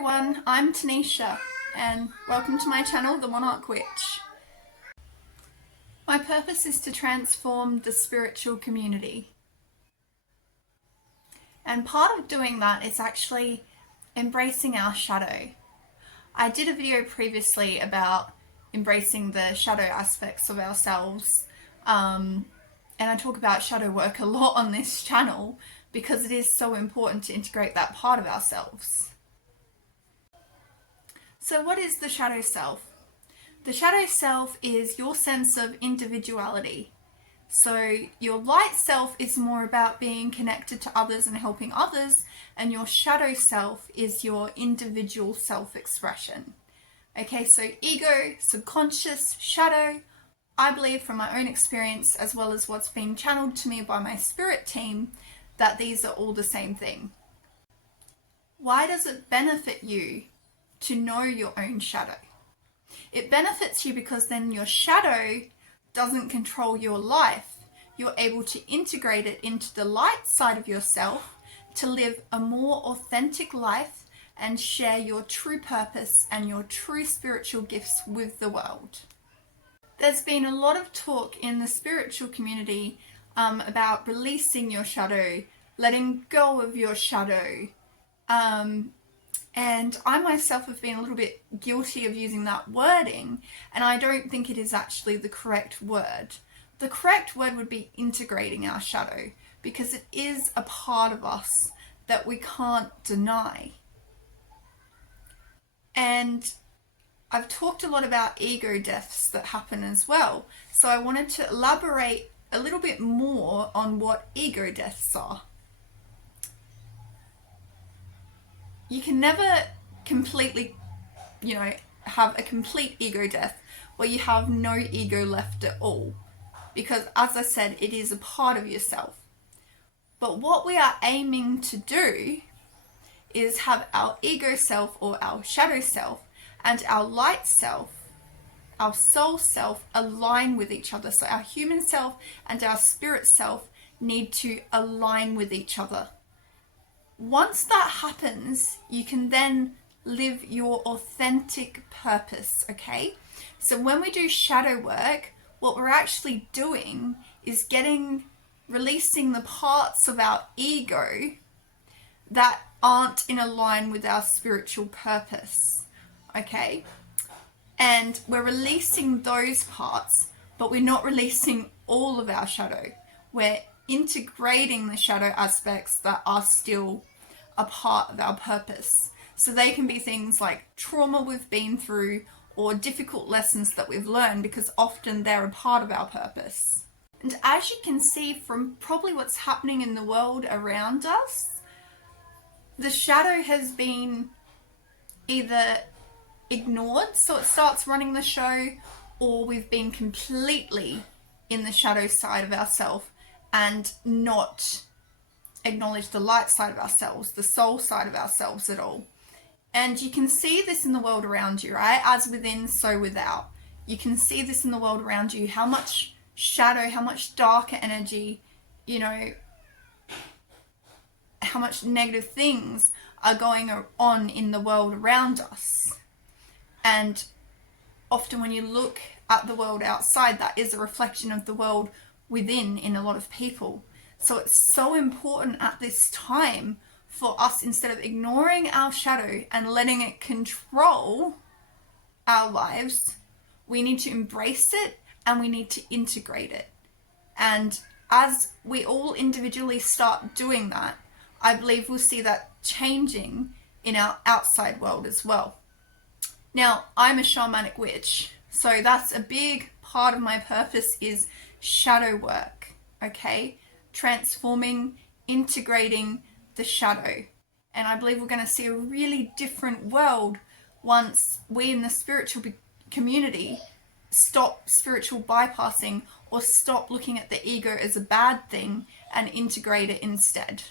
everyone, I'm Tanisha and welcome to my channel, The Monarch Witch. My purpose is to transform the spiritual community. And part of doing that is actually embracing our shadow. I did a video previously about embracing the shadow aspects of ourselves. And I talk about shadow work a lot on this channel because it is so important to integrate that part of ourselves. So what is the shadow self? The shadow self is your sense of individuality. So your light self is more about being connected to others and helping others, and your shadow self is your individual self-expression. Okay, so ego, subconscious, shadow, I believe from my own experience as well as what's been channeled to me by my spirit team, that these are all the same thing. Why does it benefit you to know your own shadow? It benefits you because then your shadow doesn't control your life. You're able to integrate it into the light side of yourself to live a more authentic life and share your true purpose and your true spiritual gifts with the world. There's been a lot of talk in the spiritual community about releasing your shadow, letting go of your shadow. And I myself have been a little bit guilty of using that wording, and I don't think it is actually the correct word. The correct word would be integrating our shadow, because it is a part of us that we can't deny. And I've talked a lot about ego deaths that happen as well, so I wanted to elaborate a little bit more on what ego deaths are. You can never completely, have a complete ego death where you have no ego left at all. Because as I said, it is a part of yourself. But what we are aiming to do is have our ego self or our shadow self and our light self, our soul self, align with each other. So our human self and our spirit self need to align with each other. Once that happens, you can then live your authentic purpose, okay? So when we do shadow work, what we're actually doing is releasing the parts of our ego that aren't in line with our spiritual purpose, okay? And we're releasing those parts, but we're not releasing all of our shadow. We're integrating the shadow aspects that are still a part of our purpose. So they can be things like trauma we've been through or difficult lessons that we've learned, because often they're a part of our purpose. And as you can see from probably what's happening in the world around us, the shadow has been either ignored, so it starts running the show, or we've been completely in the shadow side of ourselves and not acknowledge the light side of ourselves, the soul side of ourselves at all. And you can see this in the world around you, right? As within, so without. You can see this in the world around you, how much shadow, how much darker energy, how much negative things are going on in the world around us. And often when you look at the world outside, that is a reflection of the world within in a lot of people. So it's so important at this time for us, instead of ignoring our shadow and letting it control our lives, we need to embrace it and we need to integrate it. And as we all individually start doing that, I believe we'll see that changing in our outside world as well. Now, I'm a shamanic witch, so that's a big part of my purpose is shadow work, okay? Transforming, integrating the shadow. And I believe we're going to see a really different world once we in the spiritual community stop spiritual bypassing or stop looking at the ego as a bad thing and integrate it instead.